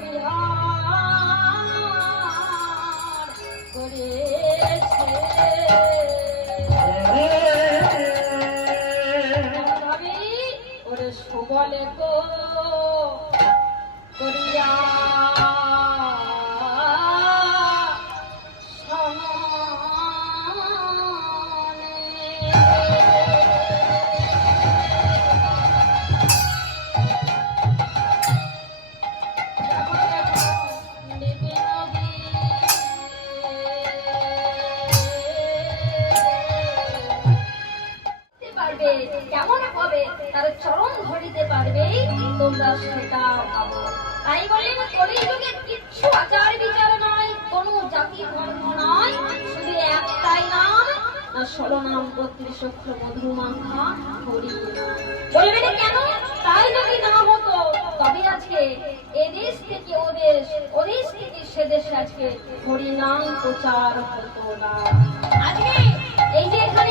সুন্দর বিহার ধরিতে পারবে, তোমরা সেটা ভাবো তাই বলে কলিযুগে কিচ্ছু আচার বিচার নয়, কোনো জাতি ধর্ম নয়, শুধু একটাই নাম ষোলো নাম বত্রিশ অক্ষর মধুমাখা, হরি বলবে না কেন? তাই যদি না হতো, তবে আজকে এদেশ থেকে ওদেশ ওদেশ থেকে সে দেশে আজকে হরিনাম প্রচার হতো না। আজকে এই যে এখানে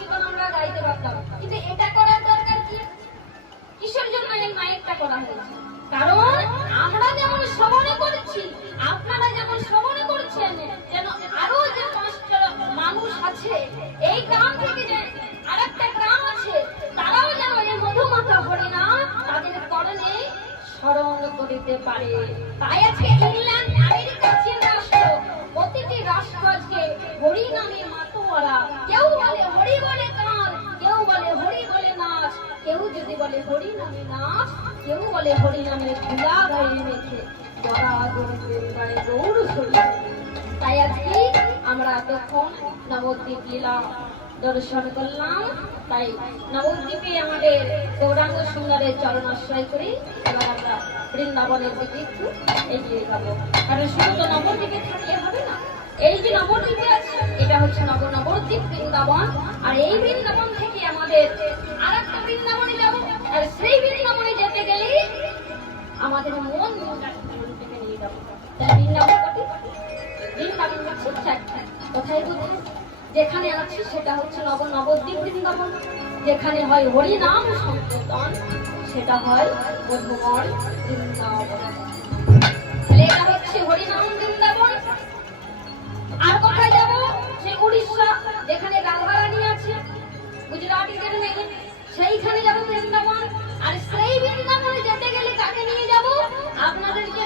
সংকীর্তন আমরা গাইতে পারতাম কিন্তু এটা করার দরকার কি? কিসের জন্য এই মাইকটা করা হয়েছে? কারণ আমরা যেমন শ্রবণে করছি, আপনারা যেমন শ্রবণে করছেন, যেন আরও যে পাঁচটা মানুষ আছে, এই গ্রাম থেকে যে আরেকটা গ্রাম আছে, তারাও যেন এই মধুমাখা হরিনাম তাদের করণে স্মরণ করিতে পারে। তাই আজকে ইংল্যান্ড, আমেরিকা, চীন রাষ্ট্র, প্রতিটি রাষ্ট্র আজকে হরি নামে মাতোয়ারা কেউ বলে হরি বলে কান কেউ বলে হরি বলে নাচ কেউ যদি বলে হরি নামে নাচ, কেউ বলে হরি নামে ধুলা গায়ে মেখে। জরা গরুদের গায়ে তাই আজকে আমরা তখন নবদ্বীপ লীলা দর্শন করলাম। তাই নবদ্বীপে আমাদের গৌরাঙ্গ সুন্দরের চরণ আশ্রয় করি এবার আমরা বৃন্দাবনের দিকে একটু এগিয়ে যাব। কারণ শুধু তো নবদ্বীপে থাকলে হবে না, এই যে নবদ্বীপে হচ্ছে নব নবদ্বীপ বৃন্দাবন। আর এই বৃন্দাবন থেকে আমাদের আর একটা বৃন্দাবনে যাব। আর সেই বৃন্দাবনে যেতে গেলে আমাদের মন যেখানে আছে সেটা হচ্ছে নব নবদ্বীপ বৃন্দাবন। যেখানে হয় হরি নাম সংকীর্তন, সেটা হয় মধুময় বৃন্দাবন। হচ্ছে হরিনাম বৃন্দাবন। আর কোথায় সেইখানে যাব বৃন্দাবন, আর সেই বৃন্দাবনে যেতে গেলে কাকে নিয়ে যাব? আপনাদেরকে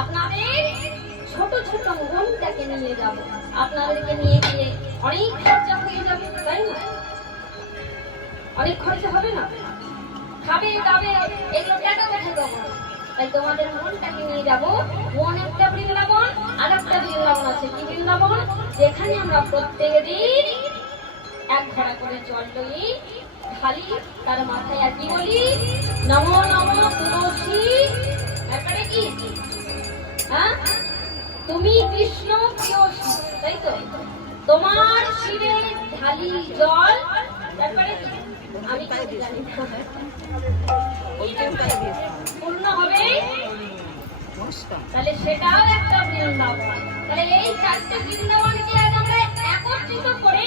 আপনাদের ছোট ছোট মনটাকে নিয়ে যাব। আপনাদেরকে নিয়ে গিয়ে অনেক খরচা হয়ে যাবে, তাই না? অনেক খরচা হবে না? খাবে, দাবে, এগুলো টাকা কোথায় পাবো তাই তোমাদের মনটাকে নিয়ে যাব। মন একটা বৃন্দাবন, আর একটা বৃন্দাবন আছে। কি বৃন্দাবন? যেখানে আমরা প্রত্যেক দিন এক ঘোড়া করে জল লই ঢালি তার মাথায় আর কি বলি নম নম তুলসী তারপরে কি হ্যাঁ? তুমি কৃষ্ণ প্রিয়সী তাই তো? তোমার শিবে ঢালি জল তারপরে? আমি। পূর্ণ হবে? তাহলে সেটাও একটা বৃন্দাবন। তাহলে এই চারটে বৃন্দাবনকে আজ আমরা একত্রিত করে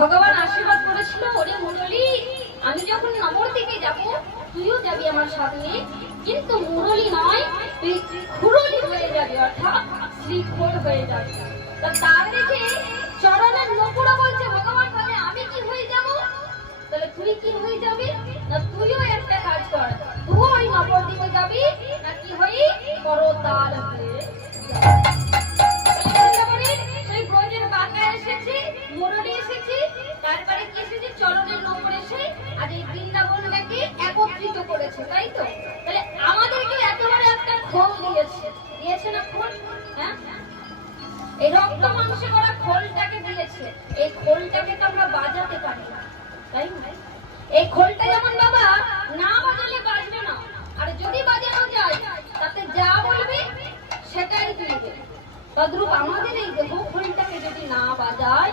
ভগবান আশীর্বাদ করেছিল ওরে মুরলি, আমি যখন নগর থেকে যাব, তুইও যাবি আমার সাথে কিন্তু মুরলি নয়, তুই খুরলি হয়ে যাবি, অর্থাৎ শ্রীখোল হয়ে যাবি। তা তার দেখে চরণের নকুড়া বলছে, ভগবান, তাহলে আমি কি হয়ে যাব? তাহলে তুই কি হয়ে যাবি? না তুইও একটা কাজ কর তুই ওই নবদ্বীপে যাবি এই রক্ত মাংসে করা খোলটাকে দিয়েছে এই খোলটাকে তো আমরা বাজাতে পারি না, তাই না? এই খোলটা যেমন বাবা না বাজালে বাজবে না, আর যদি বাজানো যায়, তাতে যা বলবে সেটাই তুলবে। তদ্রূপ আমাদের এই দেহ খোলটাকে যদি না বাজায়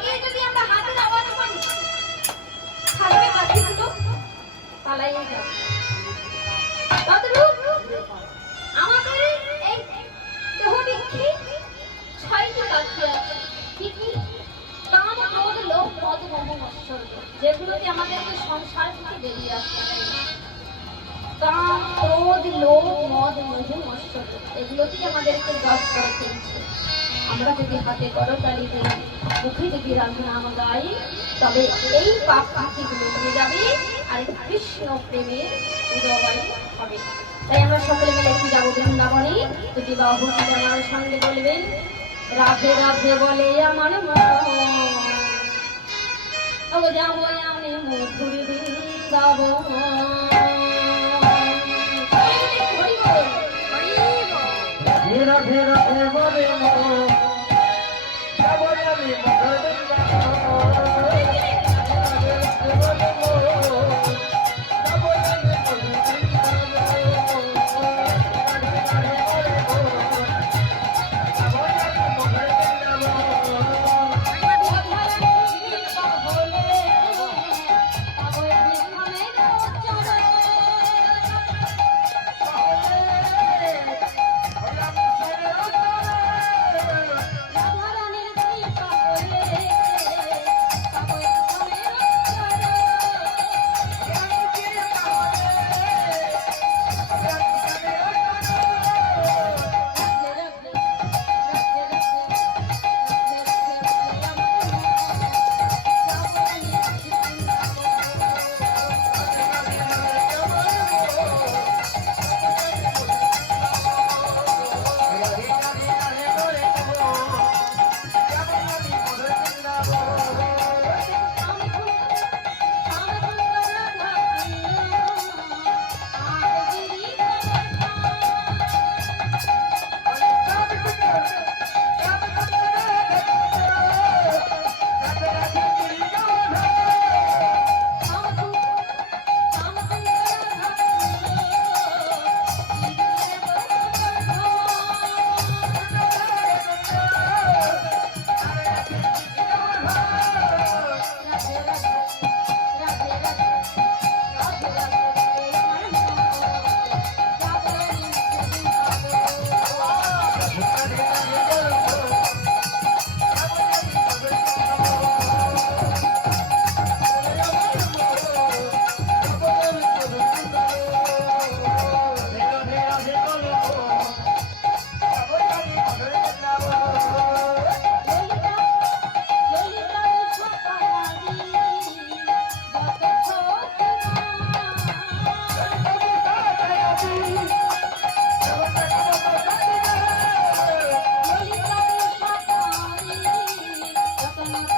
পালাইয়ে আমাদের এই মদ মোহ মৎসর্য যেগুলোতে আমাদেরকে সংসার থেকে বেরিয়ে আসতে কাম ক্রোধ, লোভ, মদ মোহ মৎসর্য এগুলো থেকে আমাদেরকে জব করে ফেলছে। আমরা যদি হাতে করতালি দিই, মুখে যদি রাম নাম গাই, তবে এই পাপ পাখিগুলো উড়ে যাবে আর কৃষ্ণ প্রেমের উদয় হবে। তাই আমরা সকলে মিলে একটু যাব বৃন্দাবনে। যদি বাবু আমার সঙ্গে বলবেন, রাধে রাধে বলে আমার মন। যাব আমি মধুর বৃন্দাবন। আর